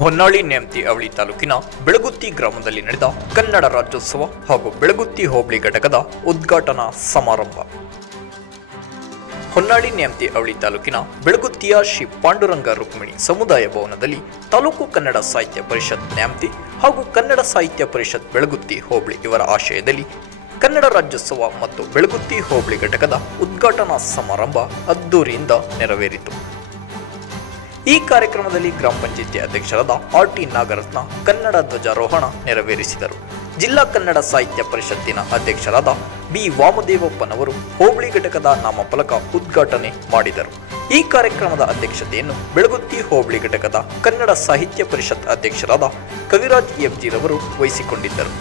ಹೊನ್ನಾಳಿ ನೇಮತಿ ಅವಳಿ ತಾಲೂಕಿನ ಬೆಳಗುತ್ತಿ ಗ್ರಾಮದಲ್ಲಿ ನಡೆದ ಕನ್ನಡ ರಾಜ್ಯೋತ್ಸವ ಹಾಗೂ ಬೆಳಗುತ್ತಿ ಹೋಬಳಿ ಘಟಕದ ಉದ್ಘಾಟನಾ ಸಮಾರಂಭ. ಹೊನ್ನಾಳಿ ನೇಮತಿ ಅವಳಿ ತಾಲೂಕಿನ ಬೆಳಗುತ್ತಿಯ ಶ್ರೀ ಪಾಂಡುರಂಗ ರುಕ್ಮಿಣಿ ಸಮುದಾಯ ಭವನದಲ್ಲಿ ತಾಲೂಕು ಕನ್ನಡ ಸಾಹಿತ್ಯ ಪರಿಷತ್ ನ್ಯಾಮತಿ ಹಾಗೂ ಕನ್ನಡ ಸಾಹಿತ್ಯ ಪರಿಷತ್ ಬೆಳಗುತ್ತಿ ಹೋಬಳಿ ಇವರ ಆಶಯದಲ್ಲಿ ಕನ್ನಡ ರಾಜ್ಯೋತ್ಸವ ಮತ್ತು ಬೆಳಗುತ್ತಿ ಹೋಬಳಿ ಘಟಕದ ಉದ್ಘಾಟನಾ ಸಮಾರಂಭ ಅದ್ದೂರಿಯಿಂದ ನೆರವೇರಿತು. ಈ ಕಾರ್ಯಕ್ರಮದಲ್ಲಿ ಗ್ರಾಮ ಪಂಚಾಯಿತಿ ಅಧ್ಯಕ್ಷರಾದ ಆರ್ ಟಿ ನಾಗರತ್ನ ಕನ್ನಡ ಧ್ವಜಾರೋಹಣ ನೆರವೇರಿಸಿದರು. ಜಿಲ್ಲಾ ಕನ್ನಡ ಸಾಹಿತ್ಯ ಪರಿಷತ್ತಿನ ಅಧ್ಯಕ್ಷರಾದ ಬಿ. ವಾಮದೇವಪ್ಪನವರು ಹೋಬಳಿ ಘಟಕದ ನಾಮಫಲಕ ಉದ್ಘಾಟನೆ ಮಾಡಿದರು. ಈ ಕಾರ್ಯಕ್ರಮದ ಅಧ್ಯಕ್ಷತೆಯನ್ನು ಬೆಳಗುತ್ತಿ ಹೋಬಳಿ ಘಟಕದ ಕನ್ನಡ ಸಾಹಿತ್ಯ ಪರಿಷತ್ ಅಧ್ಯಕ್ಷರಾದ ಕವಿರಾಜ್ ಎಫ್ಜಿರವರು ವಹಿಸಿಕೊಂಡಿದ್ದರು.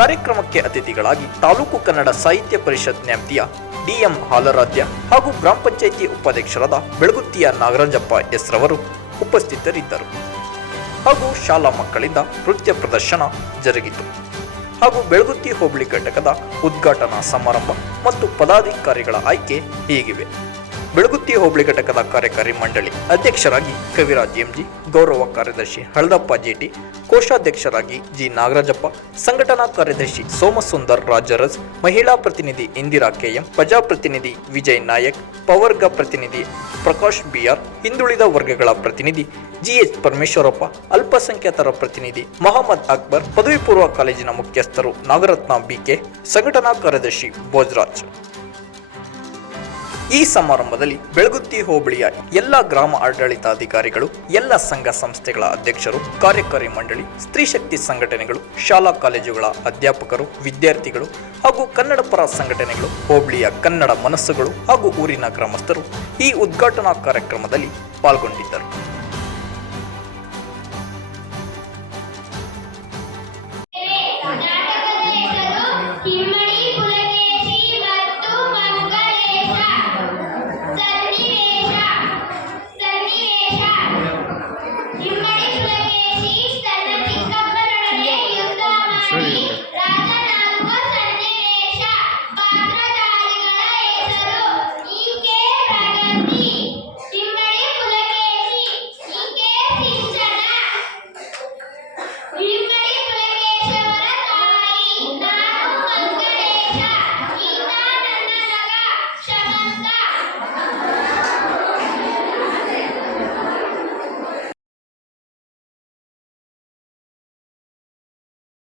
ಕಾರ್ಯಕ್ರಮಕ್ಕೆ ಅತಿಥಿಗಳಾಗಿ ತಾಲೂಕು ಕನ್ನಡ ಸಾಹಿತ್ಯ ಪರಿಷತ್ ನ್ಯಾಮತಿಯ ಡಿಎಂ ಹಾಲರಾಧ್ಯ ಹಾಗೂ ಗ್ರಾಮ ಪಂಚಾಯಿತಿ ಉಪಾಧ್ಯಕ್ಷರಾದ ಬೆಳಗುತ್ತಿಯ ನಾಗರಾಜಪ್ಪ ಎಸ್ ರವರು ಉಪಸ್ಥಿತರಿದ್ದರು. ಹಾಗೂ ಶಾಲಾ ಮಕ್ಕಳಿಂದ ನೃತ್ಯ ಪ್ರದರ್ಶನ ಜರುಗಿತು. ಹಾಗೂ ಬೆಳಗುತ್ತಿ ಹೋಬಳಿ ಘಟಕದ ಉದ್ಘಾಟನಾ ಸಮಾರಂಭ ಮತ್ತು ಪದಾಧಿಕಾರಿಗಳ ಆಯ್ಕೆ ಹೀಗಿವೆ. ಬೆಳಗುತ್ತಿ ಹೋಬಳಿ ಘಟಕದ ಕಾರ್ಯಕಾರಿ ಮಂಡಳಿ ಅಧ್ಯಕ್ಷರಾಗಿ ಕವಿರಾಜ್ ಎಂಜಿ, ಗೌರವ ಕಾರ್ಯದರ್ಶಿ ಹಳದಪ್ಪ ಜೇಟಿ, ಕೋಶಾಧ್ಯಕ್ಷರಾಗಿ ಜಿ ನಾಗರಾಜಪ್ಪ, ಸಂಘಟನಾ ಕಾರ್ಯದರ್ಶಿ ಸೋಮಸುಂದರ್ ರಾಜರಸ್, ಮಹಿಳಾ ಪ್ರತಿನಿಧಿ ಇಂದಿರಾ ಕೆಎಂ, ಪ್ರಜಾಪ್ರತಿನಿಧಿ ವಿಜಯ್ ನಾಯಕ್, ಪವರ್ಗ ಪ್ರತಿನಿಧಿ ಪ್ರಕಾಶ್ ಬಿಆರ್, ಹಿಂದುಳಿದ ವರ್ಗಗಳ ಪ್ರತಿನಿಧಿ ಜಿಎಚ್ ಪರಮೇಶ್ವರಪ್ಪ, ಅಲ್ಪಸಂಖ್ಯಾತರ ಪ್ರತಿನಿಧಿ ಮೊಹಮ್ಮದ್ ಅಕ್ಬರ್ ಪದವಿ ಪೂರ್ವ ಕಾಲೇಜಿನ ಮುಖ್ಯಸ್ಥರು ನಾಗರತ್ನ ಬಿಕೆ ಸಂಘಟನಾ ಕಾರ್ಯದರ್ಶಿ ಭೋಜರಾಜ್. ಈ ಸಮಾರಂಭದಲ್ಲಿ ಬೆಳಗುತ್ತಿ ಹೋಬಳಿಯ ಎಲ್ಲ ಗ್ರಾಮ ಆಡಳಿತಾಧಿಕಾರಿಗಳು, ಎಲ್ಲ ಸಂಘ ಸಂಸ್ಥೆಗಳ ಅಧ್ಯಕ್ಷರು, ಕಾರ್ಯಕಾರಿ ಮಂಡಳಿ, ಸ್ತ್ರೀ ಶಕ್ತಿ ಸಂಘಟನೆಗಳು, ಶಾಲಾ ಕಾಲೇಜುಗಳ ಅಧ್ಯಾಪಕರು, ವಿದ್ಯಾರ್ಥಿಗಳು ಹಾಗೂ ಕನ್ನಡ ಪರ ಸಂಘಟನೆಗಳು, ಹೋಬಳಿಯ ಕನ್ನಡ ಮನಸ್ಸುಗಳು ಹಾಗೂ ಊರಿನ ಗ್ರಾಮಸ್ಥರು ಈ ಉದ್ಘಾಟನಾ ಕಾರ್ಯಕ್ರಮದಲ್ಲಿ ಪಾಲ್ಗೊಂಡಿದ್ದರು.